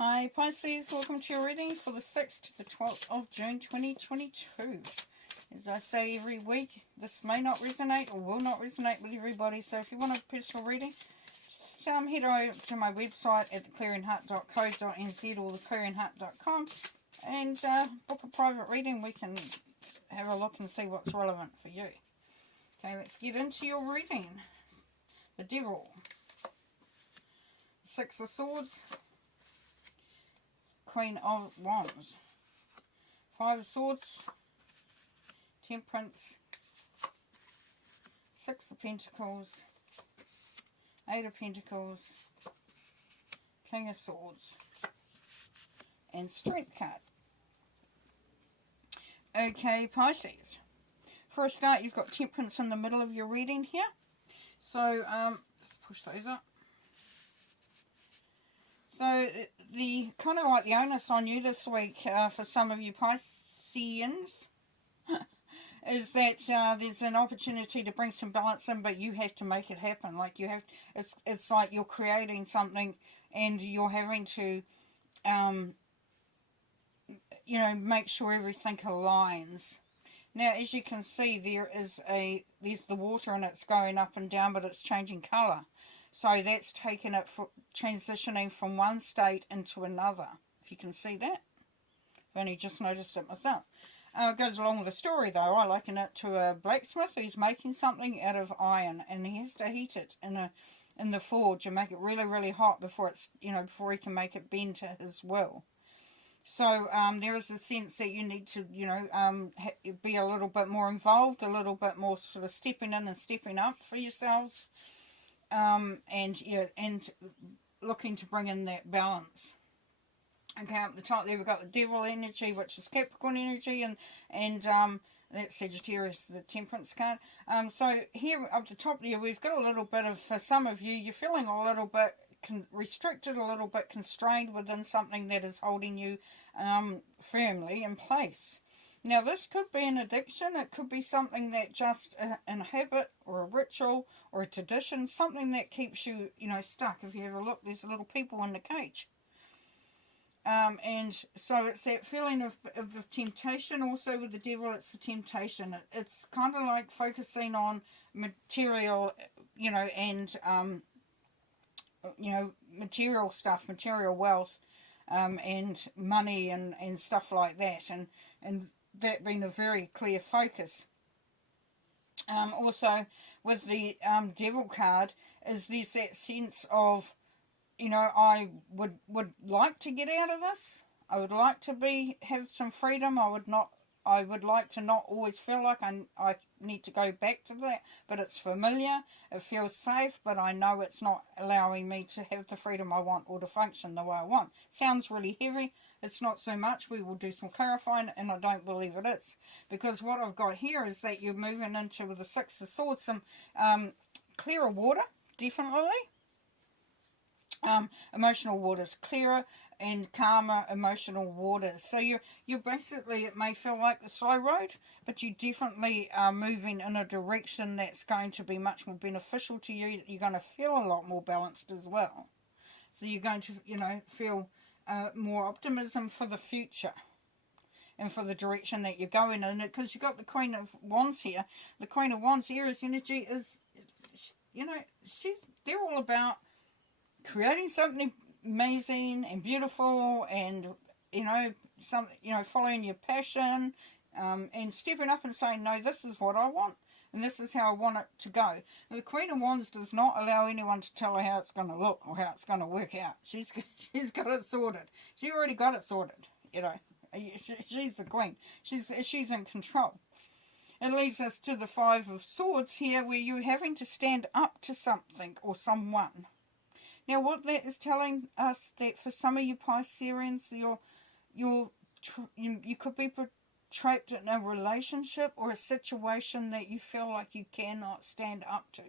Hi Pisces, welcome to your reading for the 6th to the 12th of June 2022. As I say every week, this may not resonate or will not resonate with everybody, so if you want a personal reading, just head over to my website at theclearingheart.co.nz or theclearingheart.com and book a private reading. We can have a look and see what's relevant for you. Okay, let's get into your reading. The Devil, Six of Swords, Queen of Wands, Five of Swords, Temperance, Six of Pentacles, Eight of Pentacles, King of Swords, and Strength card. Okay, Pisces. For a start, you've got Temperance in the middle of your reading here. So, let's push those up. So, the kind of like the onus on you this week for some of you Pisceans is that there's an opportunity to bring some balance in, but you have to make it happen. Like you have, it's like you're creating something, and you're having to, make sure everything aligns. Now, as you can see, there's the water and it's going up and down, but it's changing colour. So that's taken it for transitioning from one state into another. If you can see that. I've only just noticed it myself. It goes along with the story though. I liken it to a blacksmith who's making something out of iron, and he has to heat it in the forge and make it really, really hot before before he can make it bend to his will. So there is a sense that you need to, be a little bit more involved, a little bit more sort of stepping in and stepping up for yourselves. And looking to bring in that balance. Okay, up the top there we've got the Devil energy, which is Capricorn energy, and that's Sagittarius, the Temperance card. So here up the top there we've got a little bit of, for some of you, you're feeling a little bit restricted, a little bit constrained within something that is holding you firmly in place. Now, this could be an addiction. It could be something that just a habit or a ritual or a tradition, something that keeps you, stuck. If you ever look, there's little people in the cage. And so it's that feeling of the temptation. Also with the Devil, it's the temptation. It's kind of like focusing on material, and, material stuff, material wealth, and money and stuff like that. And that being a very clear focus. Also, with the Devil card, is there's that sense of, I would like to get out of this. I would like to have some freedom. I would like to not always feel like I need to go back to that, but it's familiar. It feels safe, but I know it's not allowing me to have the freedom I want or to function the way I want. Sounds really heavy. It's not so much. We will do some clarifying, and I don't believe it is. Because what I've got here is that you're moving into, with the Six of Swords, some clearer water, definitely. Emotional waters, clearer and calmer emotional waters. So you're basically, it may feel like the slow road, but you definitely are moving in a direction that's going to be much more beneficial to you. You're going to feel a lot more balanced as well. So you're going to, feel more optimism for the future and for the direction that you're going in. Because you've got the Queen of Wands here. The Queen of Wands, Aries energy is, they're all about creating something amazing and beautiful, and following your passion, and stepping up and saying, no, this is what I want, and this is how I want it to go. Now, the Queen of Wands does not allow anyone to tell her how it's going to look or how it's going to work out. She's got it sorted. She already got it sorted. She's the queen. She's in control. It leads us to the Five of Swords here, where you're having to stand up to something or someone. Now, what that is telling us, that for some of you Pisceans, you could be trapped in a relationship or a situation that you feel like you cannot stand up to,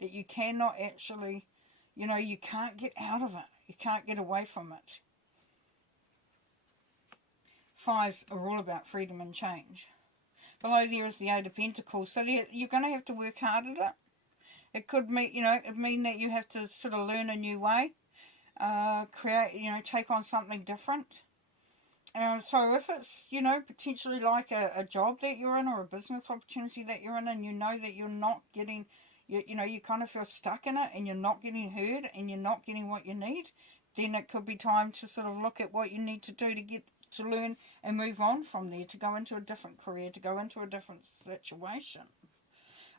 that you cannot actually, you can't get out of it, you can't get away from it. Fives are all about freedom and change. Below there is the Eight of Pentacles, so you're going to have to work hard at it. It could mean, mean that you have to sort of learn a new way. create, take on something different. So if it's, potentially like a job that you're in or a business opportunity that you're in, and you know that you're not getting, you kind of feel stuck in it and you're not getting heard and you're not getting what you need, then it could be time to sort of look at what you need to do to learn and move on from there, to go into a different career, to go into a different situation.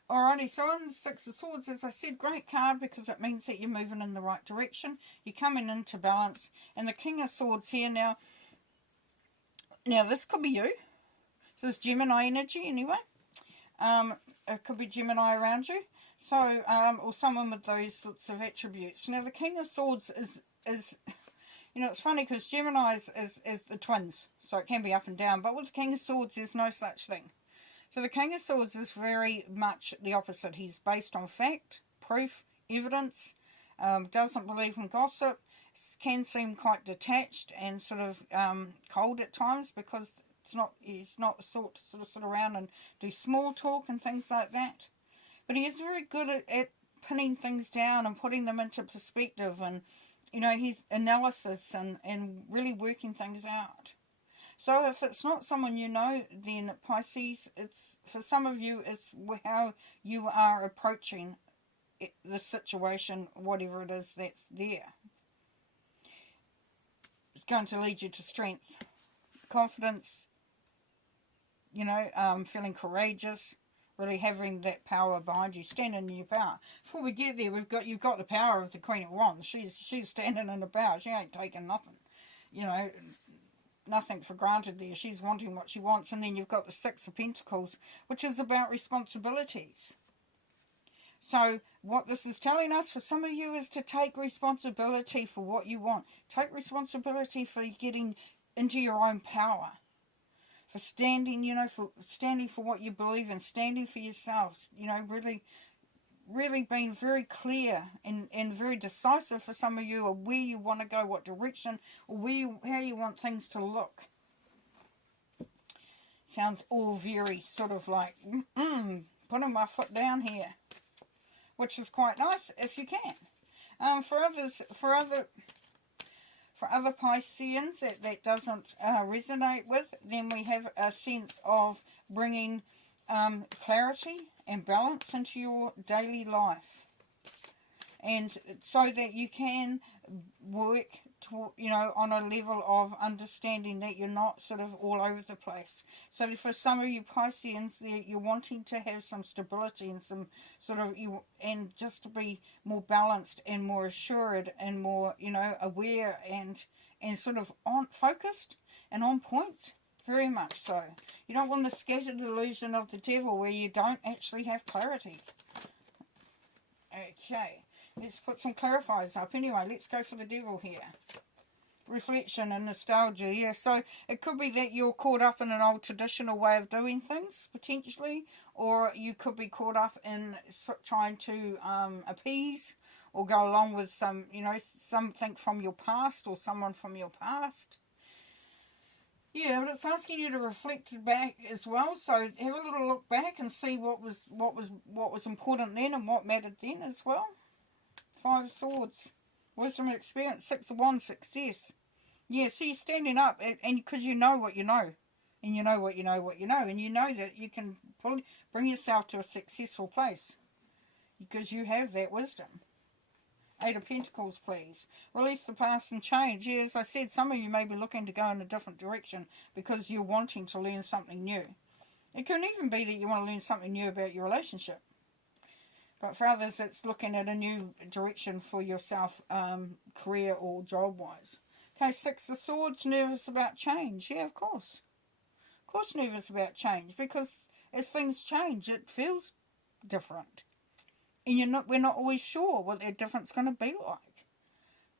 Alrighty, so on Six of Swords, as I said, great card because it means that you're moving in the right direction. You're coming into balance. And the King of Swords here now, this could be you. So it's Gemini energy anyway. It could be Gemini around you. So, or someone with those sorts of attributes. Now, the King of Swords is it's funny because Gemini is the twins. So it can be up and down. But with the King of Swords, there's no such thing. So the King of Swords is very much the opposite. He's based on fact, proof, evidence, doesn't believe in gossip, can seem quite detached and sort of cold at times because he's not the sort to sort of sit around and do small talk and things like that. But he is very good at pinning things down and putting them into perspective, and his analysis and really working things out. So if it's not someone then Pisces, it's for some of you, it's how you are approaching the situation, whatever it is that's there. It's going to lead you to strength, confidence, feeling courageous, really having that power behind you, standing in your power. Before we get there, you've got the power of the Queen of Wands. She's standing in the power. She ain't taking nothing, nothing for granted there. She's wanting what she wants. And then you've got the Six of Pentacles, which is about responsibilities. So what this is telling us for some of you is to take responsibility for what you want. Take responsibility for getting into your own power. For standing, for what you believe in, standing for yourselves, really being very clear and very decisive for some of you of where you want to go, what direction, or how you want things to look. Sounds all very sort of like, putting my foot down here, which is quite nice if you can. For other Pisceans that doesn't resonate with, then we have a sense of bringing clarity and balance into your daily life, and so that you can work on a level of understanding that you're not sort of all over the place. So for some of you Pisceans, you're wanting to have some stability and some sort of and just to be more balanced and more assured and more aware and sort of focused and on point. Very much so. You don't want the scattered illusion of the devil where you don't actually have clarity. Okay, let's put some clarifiers up. Anyway, let's go for the devil here. Reflection and nostalgia. Yeah, so it could be that you're caught up in an old traditional way of doing things, potentially, or you could be caught up in trying to appease or go along with something from your past or someone from your past. Yeah, but it's asking you to reflect back as well. So have a little look back and see what was important then and what mattered then as well. Five of Swords, wisdom and experience. Six of Wands, success. Yeah, so you're standing up, and because you know what you know, and you know what you know what you know, and you know that you can bring yourself to a successful place because you have that wisdom. Eight of Pentacles, please. Release the past and change. Yeah, as I said, some of you may be looking to go in a different direction because you're wanting to learn something new. It can even be that you want to learn something new about your relationship. But for others, it's looking at a new direction for yourself, career or job-wise. Okay, Six of Swords, nervous about change. Yeah, of course. Of course nervous about change because as things change, it feels different. And we're not always sure what that difference is going to be like.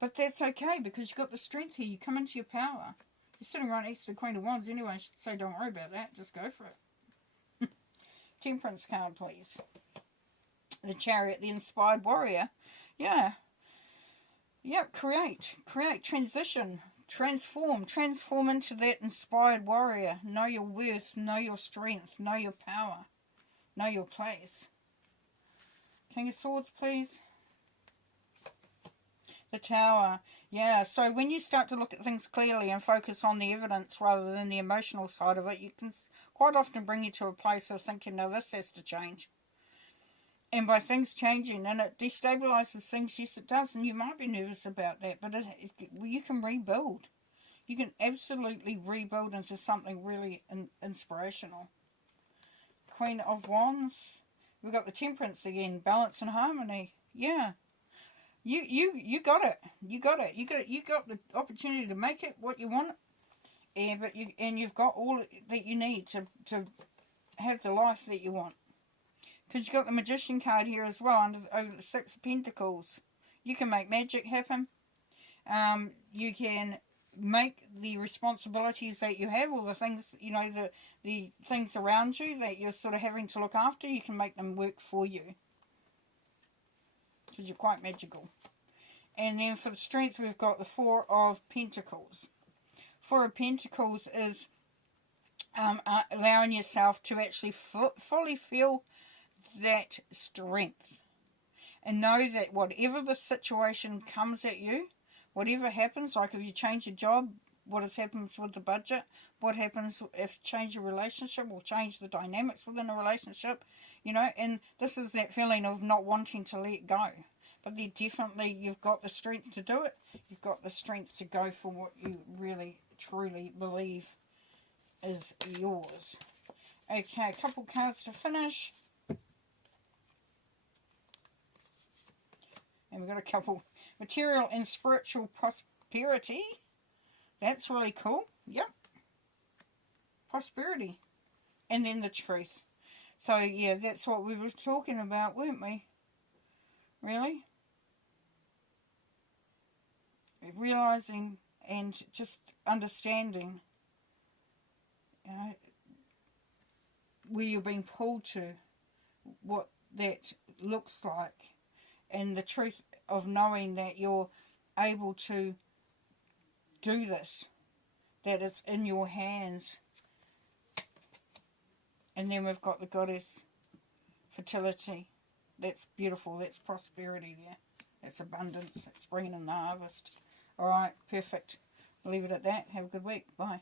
But that's okay because you've got the strength here. You come into your power. You're sitting right next to the Queen of Wands anyway, so don't worry about that. Just go for it. Temperance card, please. The Chariot, the Inspired Warrior. Yeah. Yep, create, transition, transform into that Inspired Warrior. Know your worth, know your strength, know your power, know your place. King of Swords, please. The Tower. Yeah, so when you start to look at things clearly and focus on the evidence rather than the emotional side of it, you can quite often bring you to a place of thinking, now this has to change. And by things changing, and it destabilizes things, yes it does, and you might be nervous about that, but you can rebuild. You can absolutely rebuild into something really inspirational. Queen of Wands. We've got the Temperance again, balance and harmony. Yeah. You got it. You got it. You got the opportunity to make it what you want. Yeah, but you've got all that you need to have the life that you want. Because you've got the Magician card here as well, over the Six of Pentacles. You can make magic happen. You can make the responsibilities that you have, or the things, the things around you that you're sort of having to look after, you can make them work for you. Because you're quite magical. And then for the strength, we've got the Four of Pentacles. Four of Pentacles is allowing yourself to actually fully feel that strength, and know that whatever the situation comes at you, whatever happens, like if you change your job, what happens with the budget, what happens if you change your relationship or change the dynamics within a relationship, and this is that feeling of not wanting to let go. But then definitely you've got the strength to do it. You've got the strength to go for what you really, truly believe is yours. Okay, a couple cards to finish. And we've got a couple. Material and spiritual prosperity. That's really cool. Yep. Prosperity. And then the truth. So, yeah, that's what we were talking about, weren't we? Really? Realizing and just understanding, where you're being pulled to, what that looks like, and the truth of knowing that you're able to do this, that it's in your hands. And then we've got the Goddess, fertility. That's beautiful. That's prosperity there. That's abundance. That's bringing in the harvest. All right, perfect. I'll leave it at that. Have a good week. Bye.